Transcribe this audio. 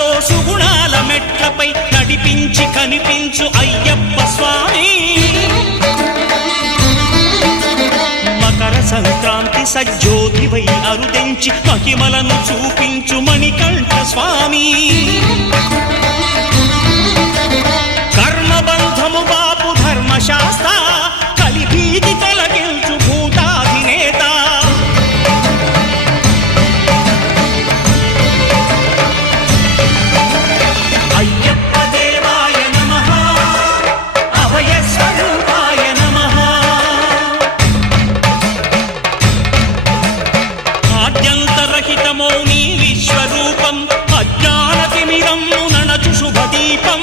సుఖాలతో సుగుణాల మెట్లపై నడిపించి కనిపించు అయ్యప్ప స్వామి. మకర సంక్రాంతి సజ్జోతివై అరుదెంచి మహిమలను చూపించు మణికంఠ స్వామి. కర్మబంధము బాపు ధర్మశాస్త్ర కలిభీతి తొలగించు భూతాధినేత. అయ్యప్ప దేవాయ నమః, అభయ స్వరూపాయ నమః. ఆద్యంతరహితమో నీ విశ్వరూపం, అజ్ఞానతిమిరం నణచు శుభదీపం.